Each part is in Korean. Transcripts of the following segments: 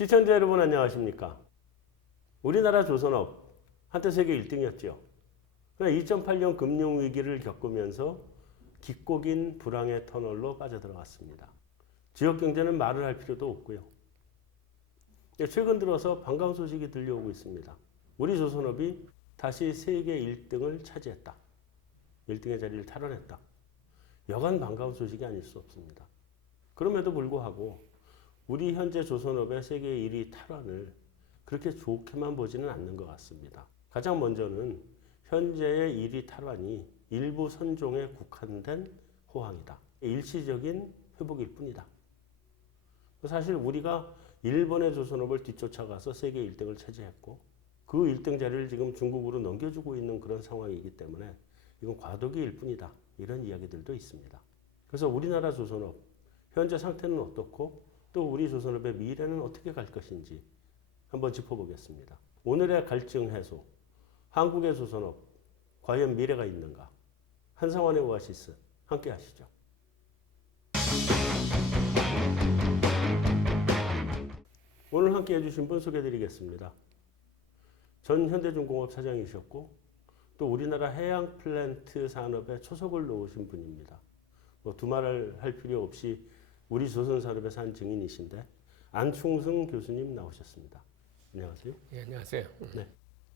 시청자 여러분 안녕하십니까? 우리나라 조선업 한때 세계 1등이었죠. 그러나 2008년 금융위기를 겪으면서 깊고 긴 불황의 터널로 빠져들어갔습니다. 지역경제는 말을 할 필요도 없고요. 최근 들어서 반가운 소식이 들려오고 있습니다. 우리 조선업이 다시 세계 1등을 차지했다. 1등의 자리를 탈환했다. 여간 반가운 소식이 아닐 수 없습니다. 그럼에도 불구하고 우리 현재 조선업의 세계 1위 탈환을 그렇게 좋게만 보지는 않는 것 같습니다. 가장 먼저는 현재의 1위 탈환이 일부 선종에 국한된 호황이다. 일시적인 회복일 뿐이다. 사실 우리가 일본의 조선업을 뒤쫓아가서 세계 1등을 차지했고 그 1등 자리를 지금 중국으로 넘겨주고 있는 그런 상황이기 때문에 이건 과도기일 뿐이다. 이런 이야기들도 있습니다. 그래서 우리나라 조선업 현재 상태는 어떻고 또 우리 조선업의 미래는 어떻게 갈 것인지 한번 짚어보겠습니다. 오늘의 갈증 해소, 한국의 조선업 과연 미래가 있는가? 한상환의 오아시스 함께 하시죠. 오늘 함께 해주신 분 소개해드리겠습니다. 전 현대중공업 사장이셨고 또 우리나라 해양 플랜트 산업에 초석을 놓으신 분입니다. 두말을 할 필요 없이 우리 조선산업에서 한 증인이신데 안충승 교수님 나오셨습니다. 안녕하세요. 예, 안녕하세요. 네.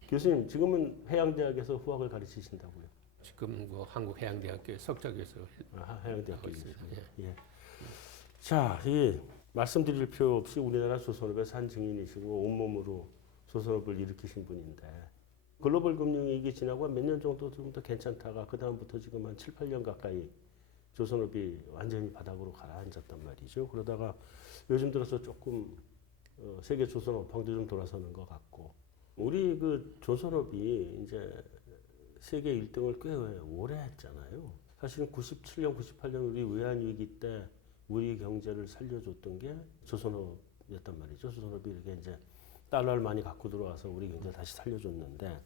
교수님 지금은 해양대학에서 후학을 가르치신다고요? 지금 그 한국해양대학교 석좌교수 해양대학교 있습니다. 예. 자, 이 말씀드릴 필요 없이 우리나라 조선업에서 한 증인이시고 온몸으로 조선업을 일으키신 분인데 글로벌 금융위기 지나고 몇 년 정도 좀 더 괜찮다가 그 다음부터 지금 한 7, 8년 가까이 조선업이 완전히 바닥으로 가라앉았단 말이죠. 그러다가 요즘 들어서 조금 세계 조선업 방도 좀 돌아서는 것 같고 우리 그 조선업이 이제 세계 1등을 꽤 오래 했잖아요. 사실은 97년, 98년 우리 외환위기 때 우리 경제를 살려줬던 게 조선업이었단 말이죠. 조선업이 이렇게 이제 달러를 많이 갖고 들어와서 우리 경제를 다시 살려줬는데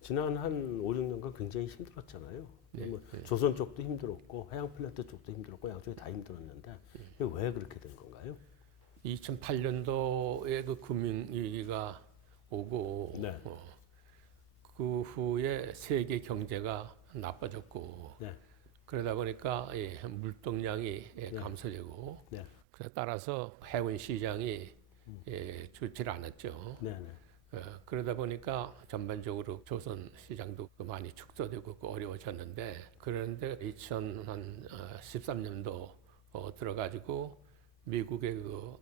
지난 한 5, 6년간 굉장히 힘들었잖아요. 네. 조선 쪽도 힘들었고 해양 플랜트 쪽도 힘들었고 양쪽이 다 힘들었는데 왜 그렇게 된 건가요? 2008년도에 그 금융위기가 오고 네. 그 후에 세계 경제가 나빠졌고 네. 그러다 보니까 물동량이 감소되고 네. 그래서 따라서 해운 시장이 좋지 않았죠. 네. 네. 그러다 보니까 전반적으로 조선 시장도 많이 축소되고 어려워졌는데 그런데 2013년도 들어가지고 미국의 그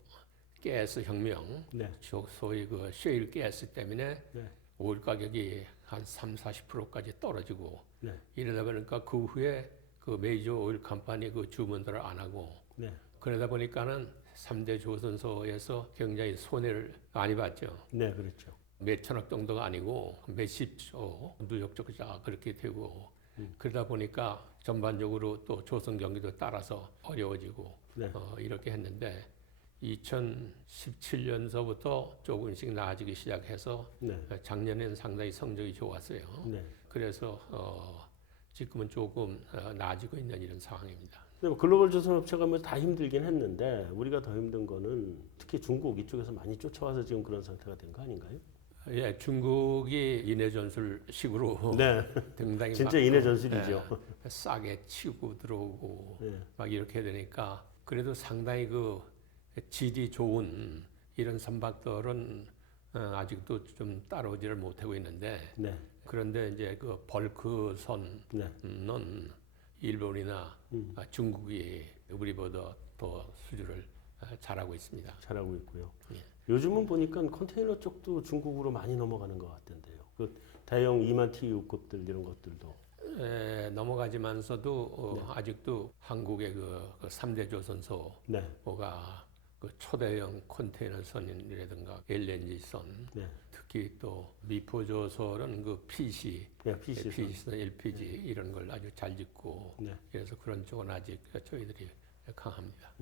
가스 혁명, 네. 소위 그 셰일 가스 때문에 네. 오일 가격이 한 30-40%까지 떨어지고 네. 이러다 보니까 그 후에 그 메이저 오일 컴퍼니 그 주문들을 안 하고 네. 그러다 보니까는 3대 조선소에서 굉장히 손해를 많이 봤죠. 네, 그렇죠. 몇 천억 정도가 아니고 몇십조, 누적 적자 그렇게 되고 그러다 보니까 전반적으로 또 조선 경기도 따라서 어려워지고 네. 이렇게 했는데 2017년서부터 조금씩 나아지기 시작해서 네. 작년에는 상당히 성적이 좋았어요. 네. 그래서 지금은 조금 나아지고 있는 이런 상황입니다. 글로벌 조선업체가 뭐 다 힘들긴 했는데 우리가 더 힘든 거는 특히 중국 이쪽에서 많이 쫓아와서 지금 그런 상태가 된 거 아닌가요? 예, 중국이 인해 전술식으로 네. 등당이 진짜 인해 전술이죠. 싸게 치고 들어오고 네. 막 이렇게 되니까 그래도 상당히 그 질이 좋은 이런 선박들은 아직도 좀 따라오지를 못하고 있는데 네. 그런데 이제 그 벌크선은 네. 일본이나 중국이 우리보다 더 수주를 잘하고 있습니다. 잘하고 있고요. 예. 요즘은 보니까 컨테이너 쪽도 중국으로 많이 넘어가는 것 같던데요. 그 대형 2만 TU급들 이런 것들도. 넘어가지만서도 아직도 한국의 그 3대 조선소가 네. 그 초대형 컨테이너 선이라든가 LNG선, 네. 특히 또 미포조선은 그 PC, 네, PC 선. PC선, LPG 이런 걸 아주 잘 짓고 네. 그래서 그런 쪽은 아직 저희들이 강합니다.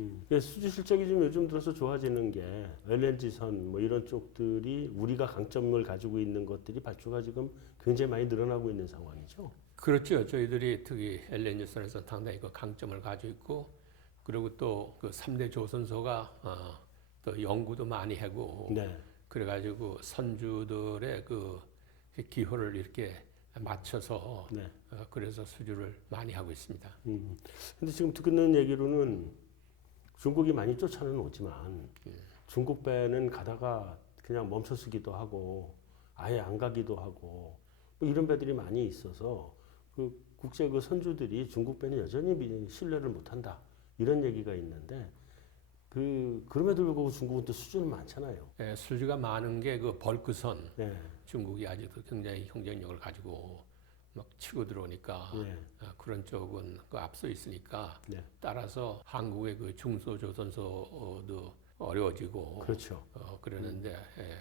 수주 실적이 좀 요즘 들어서 좋아지는 게 LNG선 뭐 이런 쪽들이 우리가 강점을 가지고 있는 것들이 발주가 지금 굉장히 많이 늘어나고 있는 상황이죠. 그렇죠. 저희들이 특히 LNG선에서 상당히 그 강점을 가지고 있고 그리고 또 그 3대 조선소가 또 연구도 많이 하고 네. 그래가지고 선주들의 그 기호를 이렇게 맞춰서 네. 그래서 수주를 많이 하고 있습니다. 근데 지금 듣는 얘기로는 중국이 많이 쫓아는 오지만 중국 배는 가다가 그냥 멈춰서기도 하고 아예 안 가기도 하고 뭐 이런 배들이 많이 있어서 그 국제 그 선주들이 중국 배는 여전히 신뢰를 못한다 이런 얘기가 있는데 그럼에도 불구하고 중국은 또 수주는 많잖아요. 예, 수주가 많은 게 그 벌크선 네. 중국이 아직도 굉장히 경쟁력을 가지고 막 치고 들어오니까 네. 그런 쪽은 그 앞서 있으니까 네. 따라서 한국의 그 중소조선소도 어려워지고 그렇죠. 그러는데 예,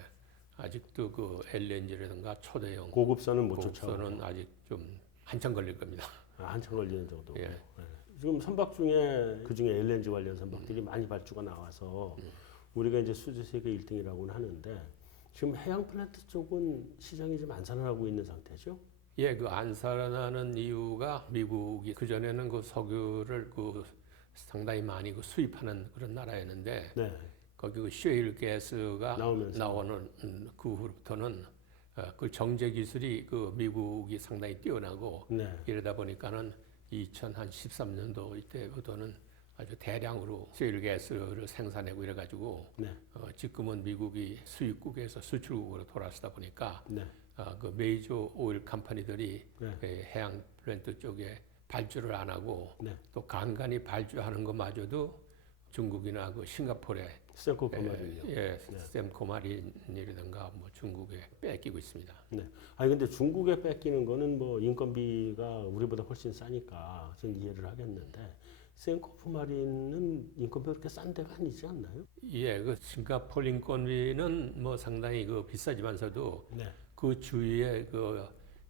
아직도 그 LNG라든가 초대형 고급선은 못 쫓아오고 고급선은 아직 좀 한참 걸릴 겁니다. 한참 걸리는 정도고. 예. 네. 지금 선박 중에 그 중에 LNG 관련 선박들이 많이 발주가 나와서 우리가 이제 수주 세계 1등이라고는 하는데 지금 해양 플랜트 쪽은 시장이 좀 안산하고 있는 상태죠. 예, 그 안 살아나는 이유가 미국이 그 전에는 그 석유를 그 상당히 많이 그 수입하는 그런 나라였는데 네. 거기 그 셰일 가스가 나오면서. 나오는 그 후부터는 그 정제 기술이 그 미국이 상당히 뛰어나고 네. 이러다 보니까는 2013년도 이때부터는 아주 대량으로 셰일 가스를 생산하고 이래가지고 네. 지금은 미국이 수입국에서 수출국으로 돌아서다 보니까 네. 그 메이저 오일 컴퍼니들이 네. 해양 플랜트 쪽에 발주를 안 하고 네. 또 간간히 발주하는 것마저도 중국이나 그 싱가포르에 샘코코마린요. 예, 샘코마린이라든가 뭐 중국에 뺏기고 있습니다. 네. 아니 근데 중국에 뺏기는 거는 뭐 인건비가 우리보다 훨씬 싸니까 전 이해를 하겠는데 샘코코마린은 인건비가 그렇게 싼 데가 아니지 않나요? 예, 그 싱가포르 인건비는 뭐 상당히 그 비싸지만서도 네. 그 주위에 그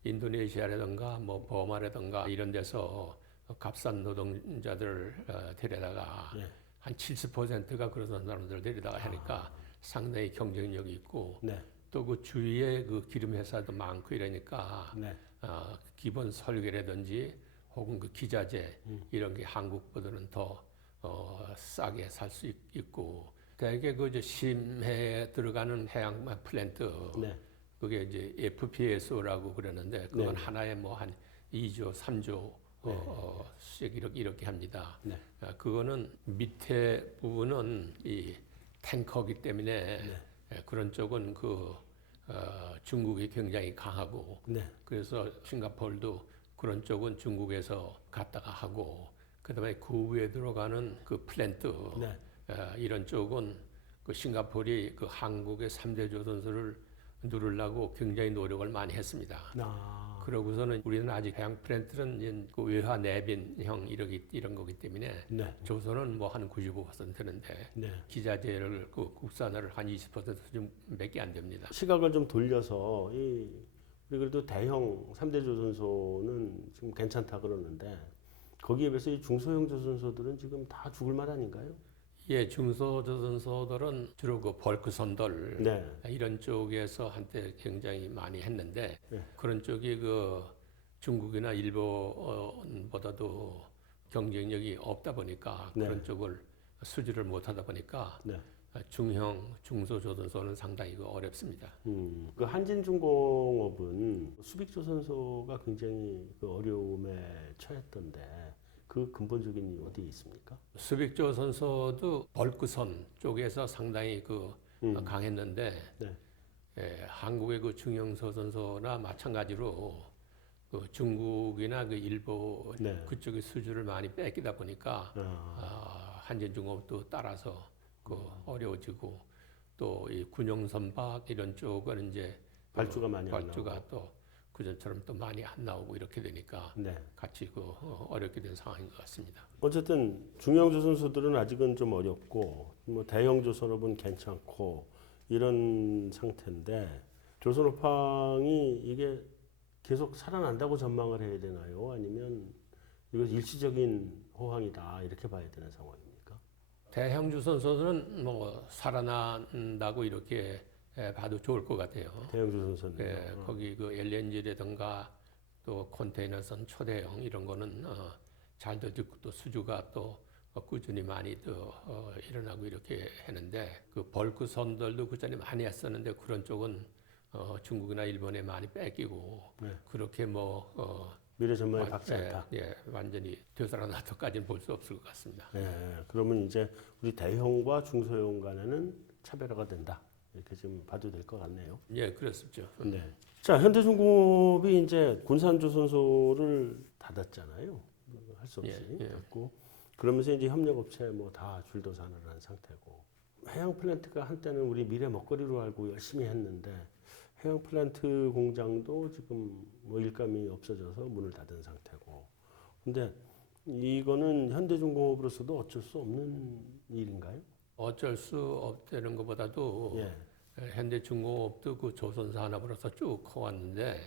인도네시아라든가 뭐 버마라든가 이런 데서 값싼 노동자들 데려다가 네. 한 70%가 그런 사람들 데려다가 하니까 상당히 경쟁력이 있고 네. 또 그 주위에 그 기름 회사도 많고 이러니까 네. 기본 설계라든지 혹은 그 기자재 이런 게 한국보다는 더 싸게 살 수 있고 대개 그 이제 심해에 들어가는 해양 플랜트 네. 그게 그게 이제 FPSO라고 그러는데 그건 네. 하나에 뭐 한 2조, 3조 씩 이렇게 합니다. 네. 그거는 밑에 부분은 이 탱커기 때문에 그런 쪽은 그 중국이 굉장히 강하고 네. 그래서 싱가포르도 그런 쪽은 중국에서 갖다가 하고 그다음에 그 위에 들어가는 그 플랜트 네. 이런 쪽은 그 싱가포르이 그 한국의 3대 조선소를 누르려고 굉장히 노력을 많이 했습니다. 그러고서는 우리는 아직 해양 플랜트는 그 외화 내빈형 이런 거기 때문에 네. 조선은 뭐 한 95%인데 네. 기자재를 그 국산화를 한 20% 수준밖에 안 됩니다. 시각을 좀 돌려서 우리 그래도 대형 3대 조선소는 지금 괜찮다 그러는데 거기에 비해서 이 중소형 조선소들은 지금 다 죽을 맛 아닌가요? 예, 중소조선소들은 주로 그 벌크선들 네. 이런 쪽에서 한때 굉장히 많이 했는데 네. 그런 쪽이 그 중국이나 일본보다도 경쟁력이 없다 보니까 네. 그런 쪽을 수주를 못하다 보니까 네. 중형 중소조선소는 상당히 그 어렵습니다. 그 한진중공업은 수빅조선소가 굉장히 그 어려움에 처했던데 그 근본적인 이유 어디에 있습니까? 수빅조선소도 벌크선 쪽에서 상당히 그 강했는데 네. 한국의 그 중형조선소나 마찬가지로 그 중국이나 그 일본 네. 그쪽의 수주를 많이 뺏기다 보니까 한진중공업도 따라서 그 어려워지고 또 이 군용선박 이런 쪽은 이제 발주가 많이 안 발주가 또 그전처럼 또 많이 안 나오고 이렇게 되니까 네. 같이 그 어렵게 된 상황인 것 같습니다. 어쨌든 중형 조선소들은 아직은 좀 어렵고 뭐 대형 조선업은 괜찮고 이런 상태인데 조선업황이 이게 계속 살아난다고 전망을 해야 되나요? 아니면 이거 일시적인 호황이다 이렇게 봐야 되는 상황입니까? 대형 조선소들은 뭐 살아난다고 이렇게 봐도 좋을 것 같아요. 대형 조선소는 거기 그 LNG라든가 또 컨테이너선 초대형 이런 거는 잘도 짓고 또 수주가 또 꾸준히 많이 또 일어나고 이렇게 했는데 그 벌크 선들도 그 전에 많이 했었는데 그런 쪽은 중국이나 일본에 많이 뺏기고 네. 그렇게 뭐 미래 전망이 밝지 않다. 예, 완전히 되살아났다까지는 볼 수 없을 것 같습니다. 그러면 이제 우리 대형과 중소형 간에는 차별화가 된다. 이렇게 좀 봐도 될 것 같네요. 예, 그렇습죠. 네. 자, 현대중공업이 이제 군산조선소를 닫았잖아요. 할 수 없이 닫고 그러면서 이제 협력업체 뭐 다 줄도산을 한 상태고 해양 플랜트가 한때는 우리 미래 먹거리로 알고 열심히 했는데 해양 플랜트 공장도 지금 뭐 일감이 없어져서 문을 닫은 상태고. 근데 이거는 현대중공업으로서도 어쩔 수 없는 일인가요? 어쩔 수 없다는 것보다도 현대중공업도 그 조선 산업으로서 쭉 커왔는데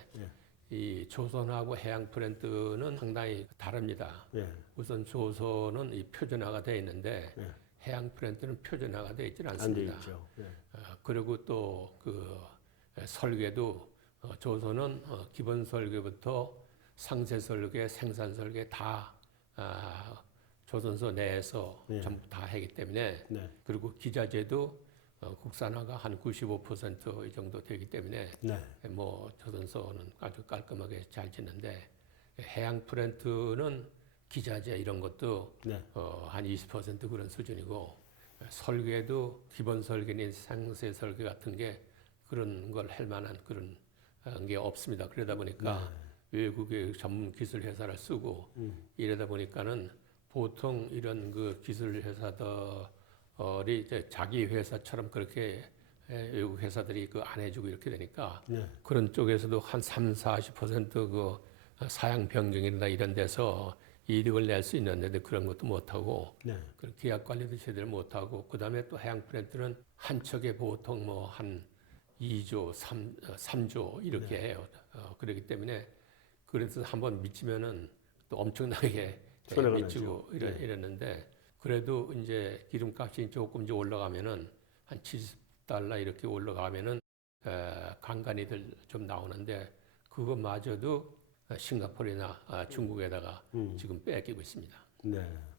이 조선하고 해양 플랜트는 상당히 다릅니다. 우선 조선은 이 표준화가 되어 있는데 해양 플랜트는 표준화가 되어 있지는 않습니다. 안 돼 있죠. 그리고 또 그 설계도 조선은 기본 설계부터 상세 설계, 생산 설계 다 조선소 내에서 전부 다 하기 때문에 그리고 기자재도 국산화가 한 95% 이 정도 되기 때문에 뭐 조선소는 아주 깔끔하게 잘 짓는데 해양 플랜트는 기자재 이런 것도 한 20% 그런 수준이고 설계도 기본 설계는 상세 설계 같은 게 그런 걸 할 만한 그런 게 없습니다. 그러다 보니까 외국의 전문 기술 회사를 쓰고 이러다 보니까는 보통 이런 그 기술 회사들이 이제 자기 회사처럼 그렇게 외국 회사들이 그 안 해주고 이렇게 되니까 그런 쪽에서도 한 30-40% 그 사양 변경이나 이런 데서 이득을 낼 수 있는데 그런 것도 못하고 그런 계약 관리도 제대로 못하고 그다음에 또 해양 플랜트는 한 척에 보통 뭐 한 2조, 3조 이렇게 해요. 그렇기 때문에 그래서 한번 미치면은 또 엄청나게 미치고 이랬는데 그래도 이제 기름값이 조금 이제 올라가면은 한 $70 이렇게 올라가면은 간간이들 좀 나오는데 그것마저도 싱가포르나 중국에다가 지금 뺏기고 있습니다.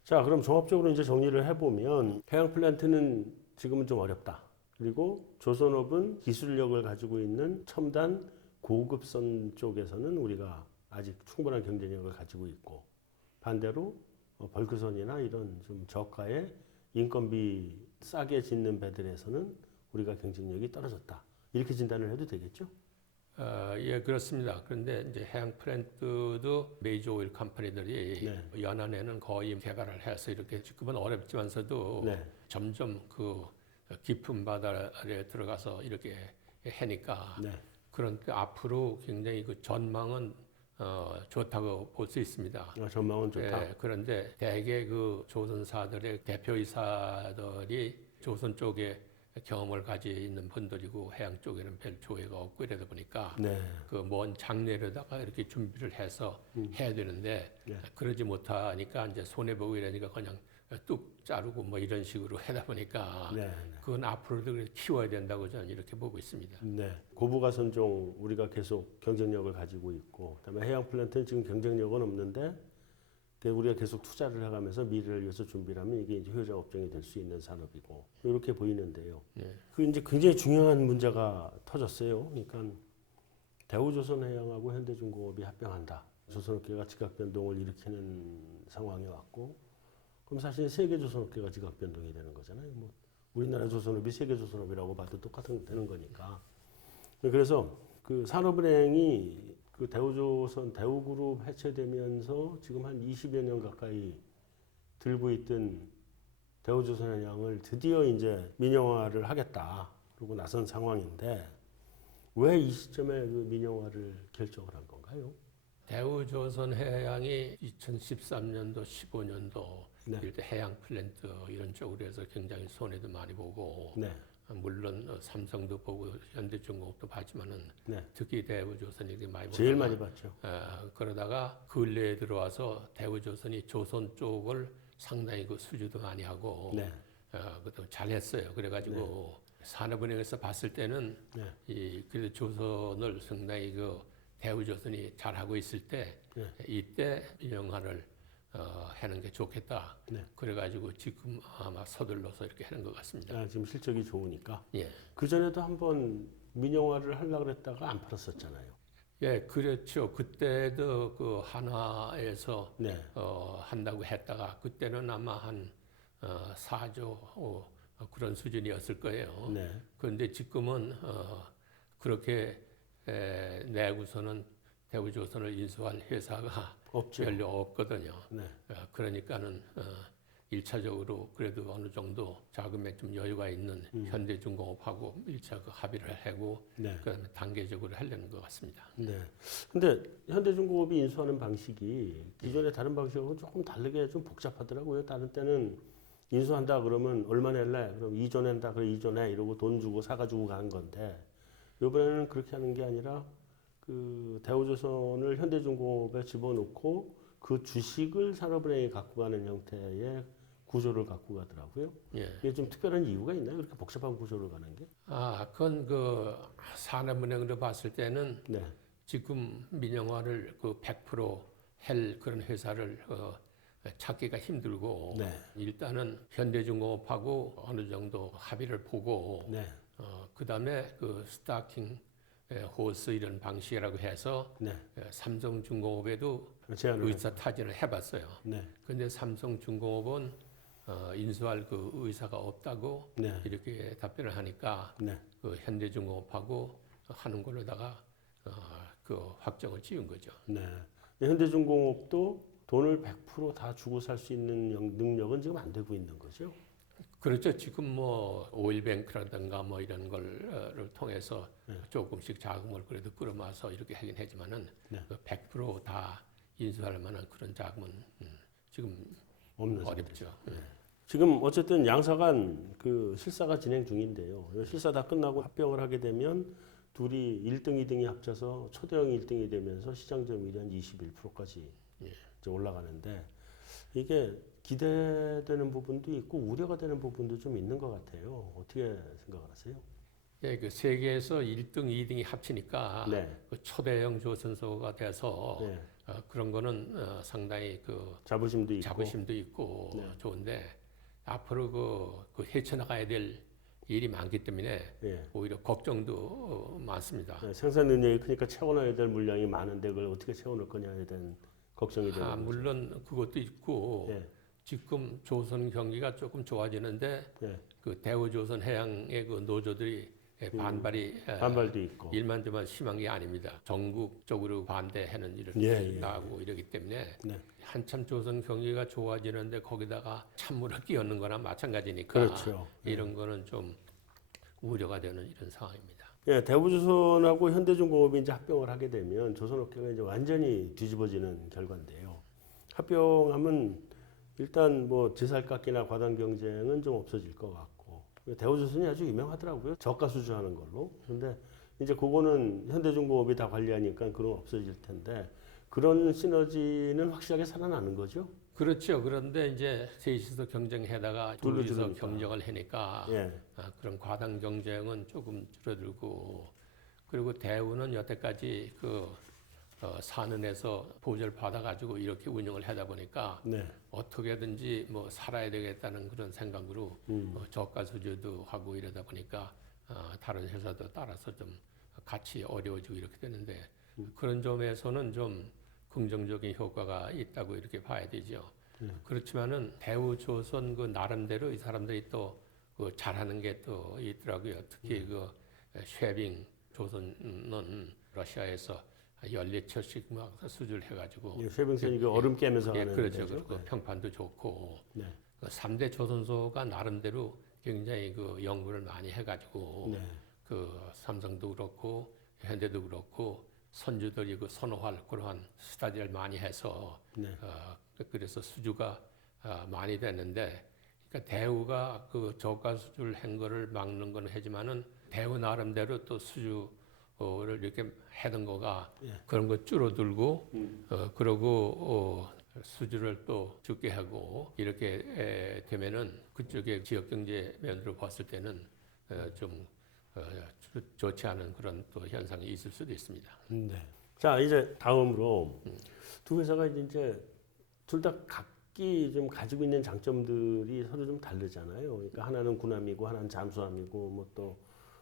자, 그럼 종합적으로 이제 정리를 해보면 해양 플랜트는 지금은 좀 어렵다. 그리고 조선업은 기술력을 가지고 있는 첨단 고급선 쪽에서는 우리가 아직 충분한 경쟁력을 가지고 있고 반대로 벌크선이나 이런 좀 저가의 인건비 싸게 짓는 배들에서는 우리가 경쟁력이 떨어졌다. 이렇게 진단을 해도 되겠죠? 예, 그렇습니다. 그런데 이제 해양 플랜트도 메이저 오일 컴퍼니들이 연안에는 거의 개발을 해서 이렇게 지금은 어렵지만서도 점점 그 깊은 바다에 들어가서 이렇게 하니까 그런데 앞으로 굉장히 그 전망은 좋다고 볼 수 있습니다. 전망은 좋다. 그런데 대개 그 조선사들의 대표이사들이 조선 쪽에 경험을 가지고 있는 분들이고 해양 쪽에는 별 조회가 없고 이러다 보니까 그 먼 장래로다가 이렇게 준비를 해서 해야 되는데 그러지 못하니까 이제 손해 보고 이러니까 그냥 뚝 자르고 뭐 이런 식으로 하다 보니까 그건 앞으로도 키워야 된다고 저는 이렇게 보고 있습니다. 고부가선종 우리가 계속 경쟁력을 가지고 있고 그다음에 해양 플랜트는 지금 경쟁력은 없는데 우리가 계속 투자를 해가면서 미래를 위해서 준비를 하면 이게 이제 효자 업종이 될 수 있는 산업이고 이렇게 보이는데요. 그 이제 굉장히 중요한 문제가 터졌어요. 그러니까 대우조선해양하고 현대중공업이 합병한다. 조선업계가 지각 변동을 일으키는 상황이 왔고, 그럼 사실 세계 조선업계가 지각 변동이 되는 거잖아요. 뭐 우리나라 조선업이 세계 조선업이라고 봐도 똑같은 되는 거니까. 그래서 그 산업은행이 그 대우조선, 대우그룹 해체되면서 지금 한 20여 년 가까이 들고 있던 대우조선해양을 드디어 이제 민영화를 하겠다. 그러고 나선 상황인데 왜 이 시점에 그 민영화를 결정을 한 건가요? 대우조선해양이 2013년도, 15년도 이럴 때 해양 플랜트 이런 쪽으로 해서 굉장히 손해도 많이 보고 물론 삼성도 보고 현대중공업도 봤지만은 특히 대우조선이 많이 제일 많이 봤죠. 그러다가 근래에 들어와서 대우조선이 조선 쪽을 상당히 그 수주도 많이 하고 그것도 잘했어요. 그래가지고 산업은행에서 봤을 때는 이 그래도 조선을 상당히 그 대우조선이 잘하고 있을 때 이때 민영화를 하는 게 좋겠다. 네. 그래가지고 지금 아마 서둘러서 이렇게 하는 것 같습니다. 지금 실적이 좋으니까. 예. 그 전에도 한번 민영화를 하려고 그랬다가 안 팔았었잖아요. 예, 그렇죠. 그때도 그 한화에서 네. 한다고 했다가 그때는 아마 한 4조 그런 수준이었을 거예요. 네. 그런데 지금은 그렇게 내구서는 대우조선을 인수할 회사가 없죠. 별로 없거든요. 네. 그러니까는 1차적으로 그래도 어느 정도 자금에 좀 여유가 있는 현대중공업하고 1차 그 합의를 하고 네. 그다음에 단계적으로 하려는 것 같습니다. 네. 근데 현대중공업이 인수하는 방식이 기존의 다른 방식하고 조금 다르게 좀 복잡하더라고요. 다른 때는 인수한다 그러면 얼마 낼래? 그럼 이전한다 그래 이전해 이러고 돈 주고 사가지고 가는 건데 이번에는 그렇게 하는 게 아니라 그 대우조선을 현대중공업에 집어넣고 그 주식을 산업은행에 갖고 가는 형태의 구조를 갖고 가더라고요. 예. 이게 좀 특별한 이유가 있나요? 그렇게 복잡한 구조를 가는 게? 그건 그 산업은행으로 봤을 때는 네. 지금 민영화를 그 100%할 그런 회사를 찾기가 힘들고 네. 일단은 현대중공업하고 어느 정도 합의를 보고 네. 그다음에 그 스타킹 호스 이런 방식이라고 해서 네. 삼성중공업에도 제안을 의사 타진을 해봤어요. 네. 근데 삼성중공업은 인수할 그 의사가 없다고 네. 이렇게 답변을 하니까 네. 그 현대중공업하고 하는 걸로다가 그 확정을 지은 거죠. 네. 현대중공업도 돈을 100%다 주고 살 수 있는 능력은 지금 안 되고 있는 거죠. 그렇죠. 지금 뭐 오일뱅크라든가 뭐 이런 걸을 통해서 조금씩 자금을 그래도 끌어모아서 이렇게 하긴 하지만은 네. 100%다 인수할 만한 그런 자금은 지금 없는 어렵죠. 지금 어쨌든 양사간 그 실사가 진행 중인데요. 이 실사 다 끝나고 합병을 하게 되면 둘이 1등, 2등이 합쳐서 초대형 1등이 되면서 시장 점유율이 한 21%까지 이제 올라가는데 이게 기대되는 부분도 있고 우려가 되는 부분도 좀 있는 것 같아요. 어떻게 생각하세요? 예, 그 세계에서 1등, 2등이 합치니까 네. 그 초대형 조선소가 돼서 네. 그런 거는 상당히 그 자부심도 있고. 자부심도 있고 네. 좋은데 앞으로 그 헤쳐나가야 될 일이 많기 때문에 예. 오히려 걱정도 많습니다. 네, 생산 능력이 크니까 채워넣어야 될 물량이 많은데 그걸 어떻게 채워넣을 거냐에 대한 걱정이 되는 거죠. 물론 그것도 있고 예. 지금 조선 경기가 조금 좋아지는데 예. 그 대우조선 해양의 그 노조들이 반발이 반발도 있고. 일만저만 심한 게 아닙니다. 전국적으로 반대하는 일을 예. 나오고 이러기 때문에 네. 한참 조선 경기가 좋아지는데 거기다가 찬물을 끼얹는 거나 마찬가지니까 그렇죠. 이런 거는 좀 우려가 되는 이런 상황입니다. 예, 대우조선하고 현대중공업이 이제 합병을 하게 되면 조선업계가 이제 완전히 뒤집어지는 결과인데요. 합병하면 일단 뭐 지살깎기나 과당 경쟁은 좀 없어질 것 같고 대우조선이 아주 유명하더라고요. 저가 수주하는 걸로. 근데 이제 그거는 현대중공업이 다 관리하니까 그런 거 없어질 텐데 그런 시너지는 확실하게 살아나는 거죠. 그렇죠. 그런데 이제 셋이서 경쟁하다가 둘로 둘이서 줄으니까. 경쟁을 하니까 예. 그런 과당 경쟁은 조금 줄어들고 그리고 대우는 여태까지 그 산은에서 보조를 받아가지고 이렇게 운영을 하다 보니까 네. 어떻게든지 뭐 살아야 되겠다는 그런 생각으로 저가 수주도 하고 이러다 보니까 다른 회사도 따라서 좀 같이 어려워지고 이렇게 되는데 그런 점에서는 좀 긍정적인 효과가 있다고 이렇게 봐야 되죠. 그렇지만은 대우조선 그 나름대로 이 사람들이 또 그 잘하는 게 또 있더라고요. 특히 그 쉐빙 조선은 러시아에서 14척씩 막 수주를 해가지고 예, 쉐빙선이 그 얼음 깨면서 예, 하는 그렇죠. 데죠. 그리고 평판도 좋고 네. 그 3대 조선소가 나름대로 굉장히 그 연구를 많이 해가지고 네. 그 삼성도 그렇고 현대도 그렇고 선주들이 그 선호할 그러한 스타디를 많이 해서 네. 그래서 수주가 많이 됐는데 그러니까 대우가 그 저가 수주를 한 거를 막는 건 하지만은 대우 나름대로 또 수주를 이렇게 하던 거가 그런 거 줄어들고 그러고 수주를 또 적게 하고 이렇게 되면은 그쪽의 지역 경제 면으로 봤을 때는 좀 좋지 않은 그런 또 현상이 있을 수도 있습니다. 네. 자, 이제 다음으로 두 회사가 이제 둘 다 각기 좀 가지고 있는 장점들이 서로 좀 다르잖아요. 그러니까 하나는 군함이고 하나는 잠수함이고 뭐 또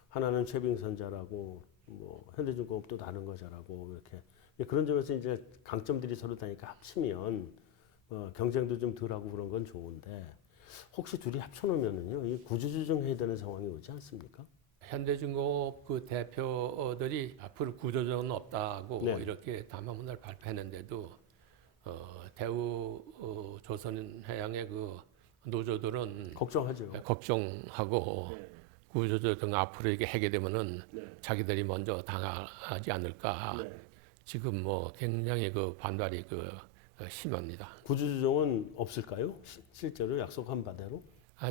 하나는 최빙선자라고 뭐 현대중공업도 다른 거 잘하고 이렇게 그런 점에서 이제 강점들이 서로 다니까 합치면 경쟁도 좀 덜하고 그런 건 좋은데 혹시 둘이 합쳐놓으면은요 이 구조조정해야 되는 상황이 오지 않습니까? 현대중공업 그 대표들이 앞으로 구조조정은 없다고 네. 이렇게 담화문을 발표했는데도 대우 조선해양의 그 노조들은 걱정하죠. 걱정하고 네. 구조조정 앞으로 이게 하게 되면은 네. 자기들이 먼저 당하지 않을까. 네. 지금 뭐 굉장히 그 반발이 심합니다. 구조조정은 없을까요? 실제로 약속한 바대로?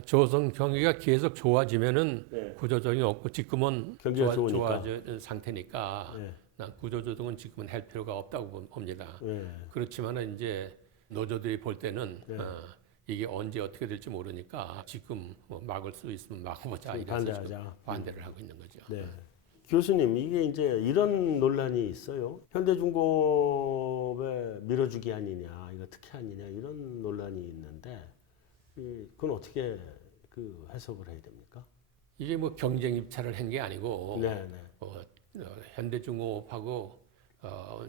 조선 경기가 계속 좋아지면은 네. 구조조정이 없고 지금은 경기가 좋으니까. 좋아진 상태니까 네. 난 구조조정은 지금은 할 필요가 없다고 봅니다. 네. 그렇지만은 이제 노조들이 볼 때는 네. 이게 언제 어떻게 될지 모르니까 지금 뭐 막을 수 있으면 막아보자 이래서 반대하자. 지금 반대를 하고 있는 거죠. 네. 교수님, 이게 이제 이런 논란이 있어요. 현대중공업에 밀어주기 아니냐, 이거 특혜 아니냐, 이런 논란이 있는데, 그건 어떻게 해석을 해야 됩니까? 이게 뭐 경쟁 입찰을 한 게 아니고 네, 네. 현대중공업하고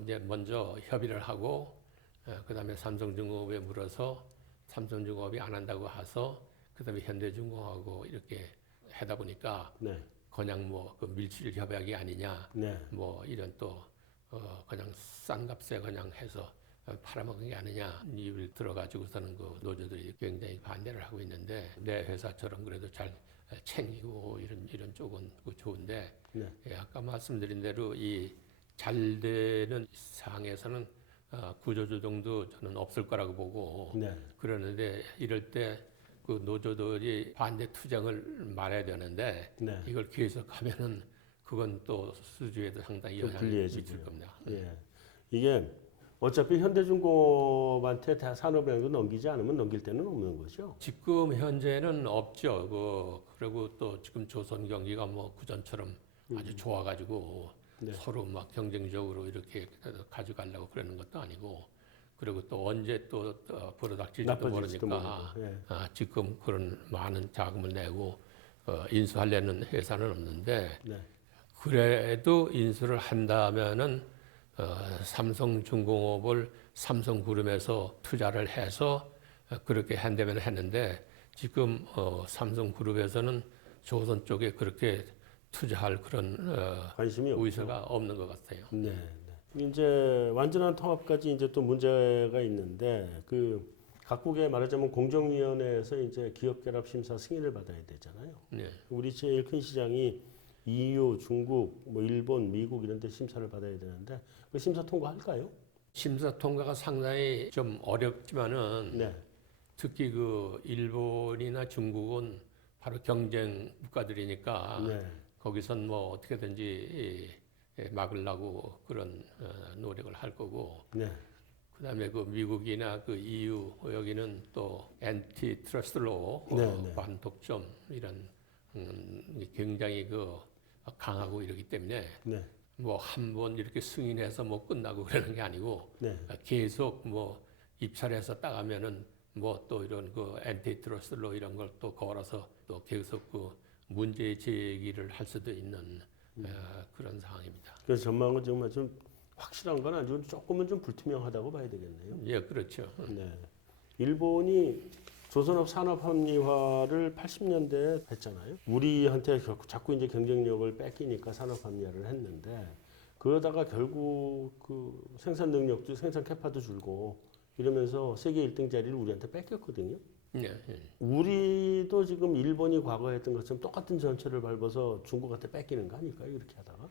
이제 먼저 협의를 하고 그다음에 삼성중공업에 물어서 삼성중공업이 안 한다고 해서 그다음에 현대중공업하고 이렇게 하다 보니까 네. 그냥 뭐 그 밀실 협약이 아니냐 네. 뭐 이런 또 그냥 싼 값에 그냥 해서 팔아먹은 게 아니냐 이유를 들어가지고서는 그 노조들이 굉장히 반대를 하고 있는데 내 회사처럼 그래도 잘 챙기고 이런 쪽은 좋은데 네. 아까 말씀드린 대로 이 잘 되는 상황에서는 구조조정도 저는 없을 거라고 보고 네. 그러는데 이럴 때 그 노조들이 반대 투쟁을 말해야 되는데 네. 이걸 계속하면은 그건 또 수주에도 상당히 좀 영향을 불리해지고요. 미칠 겁니다. 예. 이게 어차피 현대중공업한테 다 산업영역을 넘기지 않으면 넘길 데는 없는 거죠. 지금 현재는 없죠. 그리고 또 지금 조선 경기가 뭐 그전처럼 아주 좋아가지고 네. 서로 막 경쟁적으로 이렇게 가져가려고 그러는 것도 아니고 그리고 또 언제 또 벌어닥칠지도 나빠질지도 모르니까 모르고, 예. 지금 그런 많은 자금을 내고 인수하려는 회사는 없는데 네. 그래도 인수를 한다면은 삼성중공업을 삼성그룹에서 투자를 해서 그렇게 한다면 했는데 지금 삼성그룹에서는 조선 쪽에 그렇게 투자할 그런 관심이 의사가 없는 것 같아요. 네. 네. 이제 완전한 통합까지 이제 또 문제가 있는데 각국의 말하자면 공정위원회에서 이제 기업결합 심사 승인을 받아야 되잖아요. 네. 우리 제일 큰 시장이 EU, 중국, 뭐 일본, 미국 이런 데 심사를 받아야 되는데 그 심사 통과할까요? 심사 통과가 상당히 좀 어렵지만은 네. 특히 그 일본이나 중국은 바로 경쟁 국가들이니까 네. 거기선 뭐 어떻게든지 막으려고 그런 노력을 할 거고 네. 그다음에 그 미국이나 그 EU 여기는 또 엔티 트러스트로 네. 반독점 이런 굉장히 강하고 이러기 때문에 네. 뭐 한 번 이렇게 승인해서 뭐 끝나고 그러는 게 아니고 네. 계속 뭐 입찰해서 따가면은 뭐 또 이런 엔티 트러스트로 이런 걸 또 걸어서 또 계속 문제 제기를 할 수도 있는 그런 상황입니다. 그래서 전망은 정말 좀 확실한 건 아니고 조금은 좀 불투명하다고 봐야 되겠네요. 예, 그렇죠. 네. 일본이 조선업 산업 합리화를 80년대에 했잖아요. 우리한테 자꾸 이제 경쟁력을 뺏기니까 산업 합리화를 했는데 그러다가 결국 생산 능력도 생산 캐파도 줄고 이러면서 세계 1등 자리를 우리한테 뺏겼거든요. 예, 예. 우리도 지금 일본이 과거에 했던 것처럼 똑같은 전철을 밟아서 중국한테 뺏기는 거 아닐까요? 이렇게 하다가.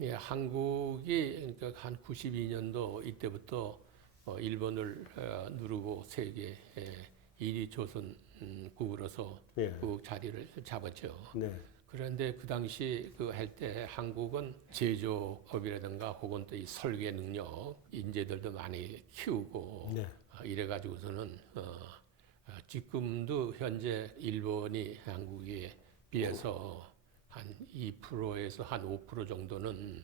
예, 한국이 그러니까 한 92년도 이때부터 일본을 누르고 세계 1위 조선국으로서 예. 그 자리를 잡았죠. 네. 그런데 그 당시 할 때 한국은 제조업이라든가 혹은 또 이 설계 능력 인재들도 많이 키우고 네. 이래가지고서는 지금도 현재 일본이 한국에 비해서 한 2%에서 한 5% 정도는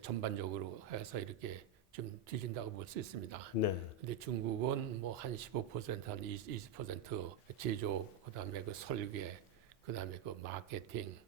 전반적으로 해서 이렇게 좀 뒤진다고 볼 수 있습니다. 네. 근데 중국은 뭐 한 15%, 한 20% 제조, 그다음에 그 설계, 그다음에 그 마케팅,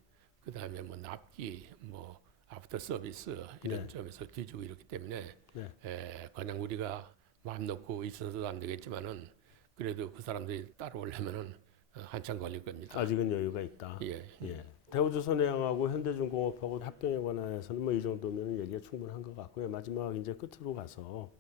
그다음에 뭐 납기, 뭐 아프터 서비스 이런 네. 점에서 뒤지고 이렇기 때문에 네. 그냥 우리가 마음 놓고 있어서도 안 되겠지만은 그래도 그 사람들이 따라오려면은 한참 걸릴 겁니다. 아직은 여유가 있다. 예. 예. 대우조선해양하고 현대중공업하고 합병에 관해서는 뭐 이 정도면 얘기가 충분한 것 같고요. 마지막 이제 끝으로 가서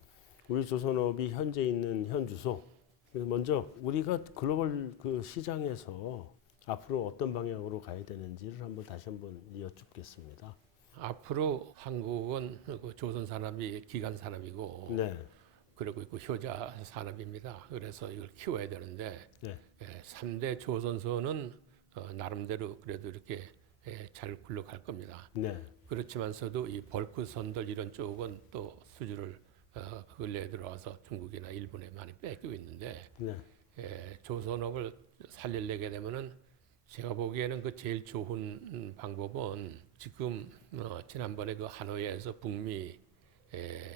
우리 조선업이 현재 있는 현 주소. 그래서 먼저 우리가 글로벌 그 시장에서 앞으로 어떤 방향으로 가야 되는지를 다시 한번 여쭙겠습니다. 앞으로 한국은 그 조선 산업이 기간 산업이고 네. 그리고 그 효자 산업입니다. 그래서 이걸 키워야 되는데 네. 3대 조선소는 나름대로 그래도 이렇게 잘 굴러갈 겁니다. 네. 그렇지만서도 이 벌크선들 이런 쪽은 또 수주를 근래에 들어와서 중국이나 일본에 많이 뺏기고 있는데 네. 조선업을 살리려게 되면은 제가 보기에는 그 제일 좋은 방법은 지금 지난번에 그 하노이에서 북미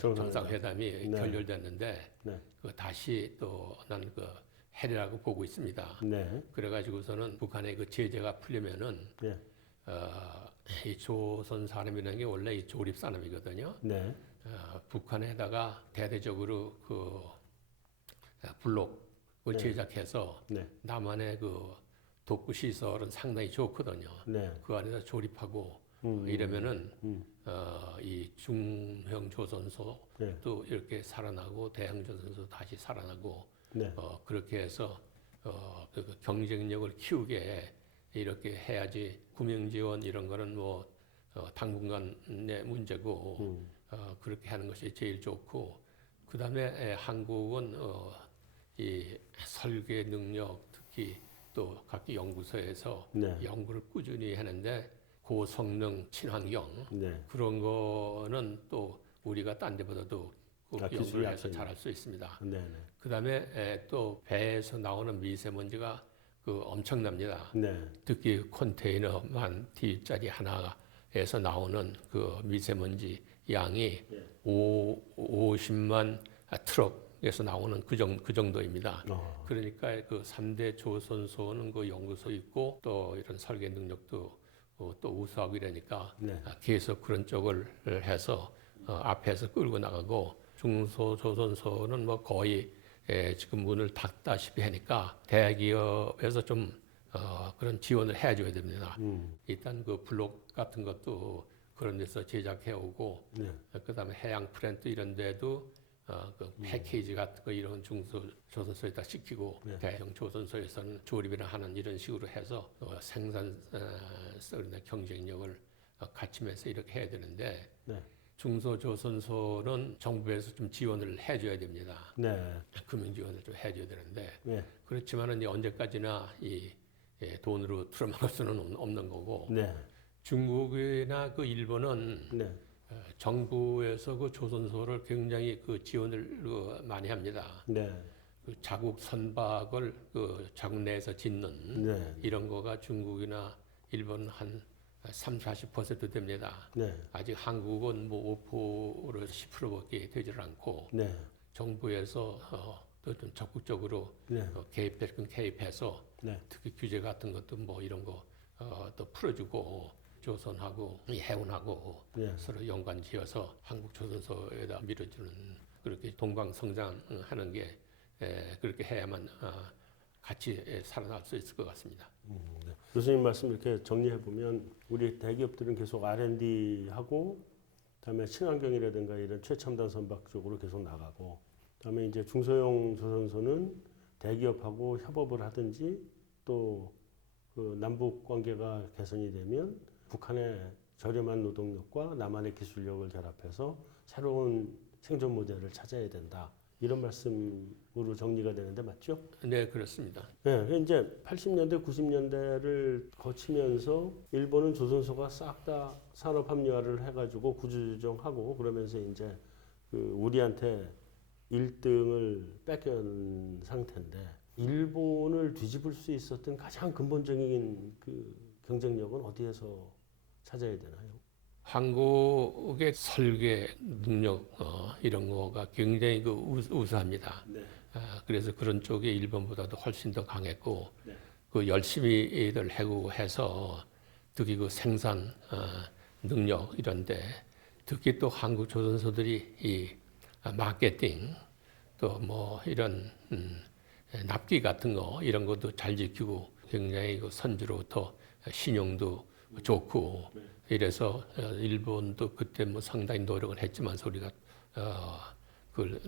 정상회담이 네. 결렬됐는데 네. 그 다시 또 난 그 해리라고 보고 있습니다. 네. 그래가지고서는 북한의 그 제재가 풀리면은 네. 이 조선 산업이라는 게 원래 이 조립 산업이거든요. 네. 북한에다가 대대적으로 그 블록을 네. 제작해서 네. 남한의 그 독구 시설은 상당히 좋거든요. 네. 그 안에서 조립하고 이러면은 이 중형 조선소 네. 또 이렇게 살아나고 대형 조선소 다시 살아나고 네. 그렇게 해서 그 경쟁력을 키우게 이렇게 해야지 구명 지원 이런 거는 뭐 당분간의 문제고 그렇게 하는 것이 제일 좋고 그다음에 한국은 이 설계 능력 특히 또 각 연구소에서 네. 연구를 꾸준히 하는데 고성능 친환경 네. 그런 거는 또 우리가 딴 데보다도 그 기술이 연구를 해서 앞서니까. 잘할 수 있습니다. 네. 네. 그다음에 또 배에서 나오는 미세먼지가 그 엄청납니다. 네. 특히 컨테이너만 D짜리 하나에서 나오는 그 미세먼지 양이 50만 트럭에서 나오는 그 정도입니다. 그러니까 그 3대 조선소는 그 연구소 있고 또 이런 설계 능력도 또 우수하고 이러니까 네. 계속 그런 쪽을 해서 앞에서 끌고 나가고 중소조선소는 뭐 거의 지금 문을 닫다시피 하니까 대기업에서 좀 그런 지원을 해줘야 됩니다. 일단 그 블록 같은 것도 그런 데서 제작해 오고 네. 그다음에 해양 플랜트 이런 데도 그 패키지 같은 거 이런 중소조선소에다 시키고 대형 조선소에서는 조립이나 하는 이런 식으로 해서 생산성이나 경쟁력을 갖추면서 이렇게 해야 되는데 네. 중소조선소는 정부에서 좀 지원을 해줘야 됩니다. 네. 금융 지원을 좀 해줘야 되는데 네. 그렇지만은 이제 언제까지나 이 돈으로 틀어막을 수는 없는 거고 네. 중국이나 그 일본은 네. 정부에서 그 조선소를 굉장히 그 지원을 많이 합니다. 네. 그 자국 선박을 그 자국 내에서 짓는 네. 이런 거가 중국이나 일본은 한 30-40% 됩니다. 네. 아직 한국은 뭐 5% 10%밖에 되질 않고 네. 정부에서 또 좀 적극적으로 네. 개입해서 네. 특히 규제 같은 것도 뭐 이런 거 또 풀어주고 조선하고 이 해운하고 네. 서로 연관지어서 한국 조선소에다 밀어주는 그렇게 동방성장하는 게 그렇게 해야만 같이 살아날 수 있을 것 같습니다. 네. 교수님 말씀 이렇게 정리해 보면 우리 대기업들은 계속 R&D하고 그다음에 친환경이라든가 이런 최첨단 선박 쪽으로 계속 나가고 그다음에 이제 중소형 조선소는 대기업하고 협업을 하든지 또 그 남북 관계가 개선이 되면 북한의 저렴한 노동력과 남한의 기술력을 결합해서 새로운 생존 모델을 찾아야 된다. 이런 말씀으로 정리가 되는데 맞죠? 네, 그렇습니다. 네, 이제 80년대, 90년대를 거치면서 일본은 조선소가 싹 다 산업 합리화를 해가지고 구조조정하고 그러면서 이제 그 우리한테 1등을 뺏겨온 상태인데 일본을 뒤집을 수 있었던 가장 근본적인 그 경쟁력은 어디에서 찾아야 되나요? 한국의 설계 능력 이런 거가 굉장히 그 우수합니다. 네. 그래서 그런 쪽이 일본보다도 훨씬 더 강했고 네. 그 열심히들 해고 특히 그 생산 능력 이런데 특히 또 한국 조선소들이 이 마케팅 또 뭐 이런 납기 같은 거 이런 것도 잘 지키고 굉장히 그 선주로부터 신용도 좋고 이래서 일본도 그때 뭐 상당히 노력을 했지만 우리가 그걸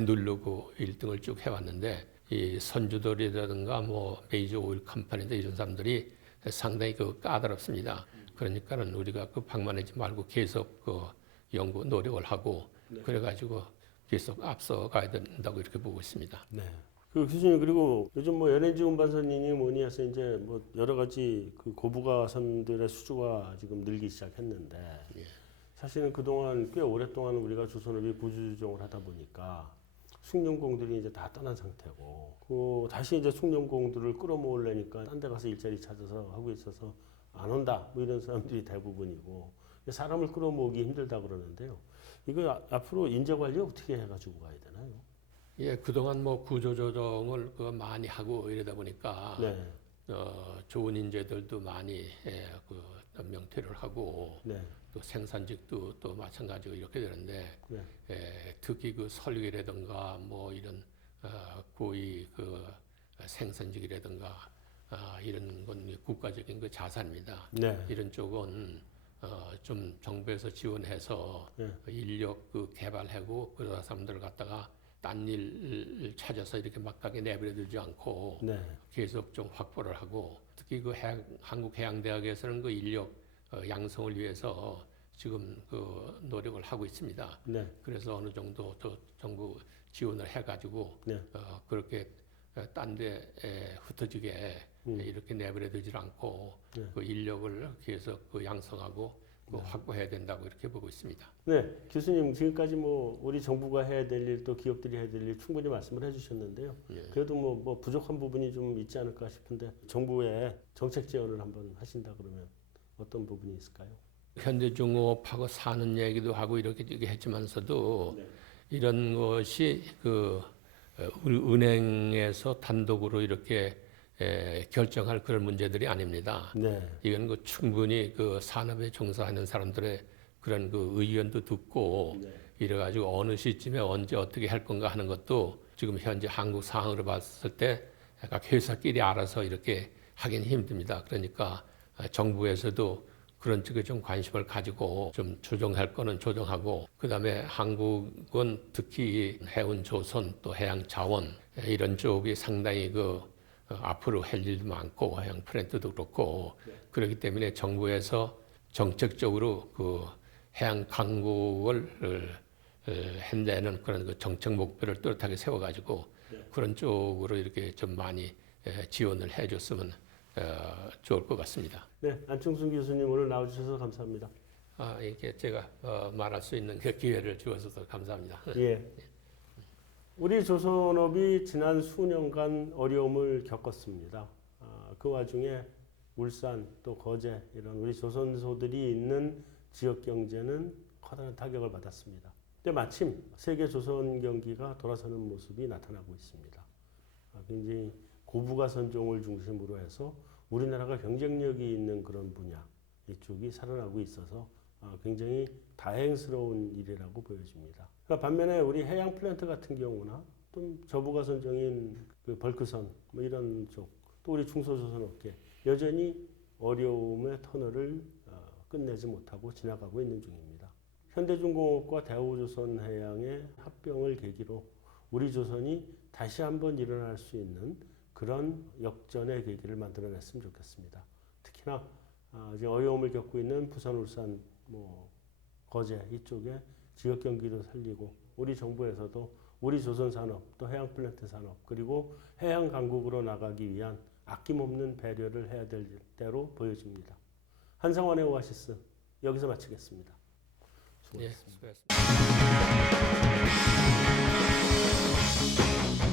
누르고 1등을 쭉 해왔는데 이 선주들이라든가 뭐 메이저 오일 컴퍼니들 이런 사람들이 상당히 그 까다롭습니다. 그러니까는 우리가 그 방만하지 말고 계속 그 연구 노력을 하고 그래가지고 계속 앞서가야 된다고 이렇게 보고 있습니다. 네. 그 교수님 그리고 요즘 뭐 LNG 운반선이니 뭐니 해서 이제 뭐 여러 가지 그 고부가선들의 수주가 지금 늘기 시작했는데 사실은 그동안 꽤 오랫동안 우리가 조선업이 부주조정을 하다 보니까 숭늉공들이 이제 다 떠난 상태고 그 다시 이제 숭늉공들을 끌어모으려니까 딴 데 가서 일자리 찾아서 하고 있어서 안 온다 뭐 이런 사람들이 대부분이고 사람을 끌어모으기 힘들다 그러는데요. 이거 앞으로 인재 관리 어떻게 해가지고 가야 되나요? 예, 그동안 뭐 구조조정을 그 많이 하고 이러다 보니까 네. 좋은 인재들도 많이 그 명퇴를 하고 네. 또 생산직도 또 마찬가지로 이렇게 되는데 네. 특히 그 설계라든가 뭐 이런 고위 그 생산직이라든가 이런 건 국가적인 그 자산입니다. 네. 이런 쪽은 좀 정부에서 지원해서 네. 인력 그 개발하고 그 사람들을 갖다가 딴 일 찾아서 이렇게 막가게 내버려두지 않고 네. 계속 좀 확보를 하고 특히 그 한국해양대학에서는 그 인력 양성을 위해서 지금 그 노력을 하고 있습니다. 네. 그래서 어느 정도 또 정부 지원을 해가지고 네. 그렇게 딴 데에 흩어지게 이렇게 내버려두지 않고 네. 그 인력을 계속 그 양성하고 그 확보해야 된다고 이렇게 보고 있습니다. 네, 교수님 지금까지 뭐 우리 정부가 해야 될 일 또 기업들이 해야 될 일 충분히 말씀을 해주셨는데요. 예. 그래도 뭐 부족한 부분이 좀 있지 않을까 싶은데 정부의 정책 지원을 한번 하신다 그러면 어떤 부분이 있을까요? 현대중공업하고 사는 얘기도 하고 이렇게 했지만서도 네. 이런 것이 그 우리 은행에서 단독으로 이렇게 결정할 그런 문제들이 아닙니다. 네. 이건 그 충분히 그 산업에 종사하는 사람들의 그런 그 의견도 듣고 네. 이래가지고 어느 시점에 언제 어떻게 할 건가 하는 것도 지금 현재 한국 상황으로 봤을 때 각 회사끼리 알아서 이렇게 하긴 힘듭니다. 그러니까 정부에서도 그런 쪽에 좀 관심을 가지고 좀 조정할 거는 조정하고 그다음에 한국은 특히 해운 조선 또 해양 자원 이런 쪽이 상당히 그 앞으로 할 일도 많고 해양 프렌트도 그렇고 그렇기 때문에 정부에서 정책적으로 그 해양 강국을 한다는 그런 그 정책 목표를 뚜렷하게 세워가지고 그런 쪽으로 이렇게 좀 많이 지원을 해줬으면 좋을 것 같습니다. 네, 안충순 교수님 오늘 나와주셔서 감사합니다. 이렇게 제가 말할 수 있는 그 기회를 주셔서 감사합니다. 예. 우리 조선업이 지난 수년간 어려움을 겪었습니다. 그 와중에 울산 또 거제 이런 우리 조선소들이 있는 지역 경제는 커다란 타격을 받았습니다. 근데 마침 세계 조선 경기가 돌아서는 모습이 나타나고 있습니다. 굉장히 고부가 선종을 중심으로 해서 우리나라가 경쟁력이 있는 그런 분야 이쪽이 살아나고 있어서 굉장히 다행스러운 일이라고 보여집니다. 그러니까 반면에 우리 해양 플랜트 같은 경우나 또 저부가 선종인 그 벌크선 뭐 이런 쪽 또 우리 중소조선업계 여전히 어려움의 터널을 끝내지 못하고 지나가고 있는 중입니다. 현대중공업과 대우조선해양의 합병을 계기로 우리 조선이 다시 한번 일어날 수 있는 그런 역전의 계기를 만들어냈으면 좋겠습니다. 특히나 이제 어려움을 겪고 있는 부산, 울산, 뭐 거제 이쪽에 지역 경기도 살리고 우리 정부에서도 우리 조선 산업 또 해양 플랜트 산업 그리고 해양 강국으로 나가기 위한 아낌없는 배려를 해야 될 때로 보여집니다. 한상원의 오아시스 여기서 마치겠습니다. 수고하셨습니다. 네, 수고하셨습니다.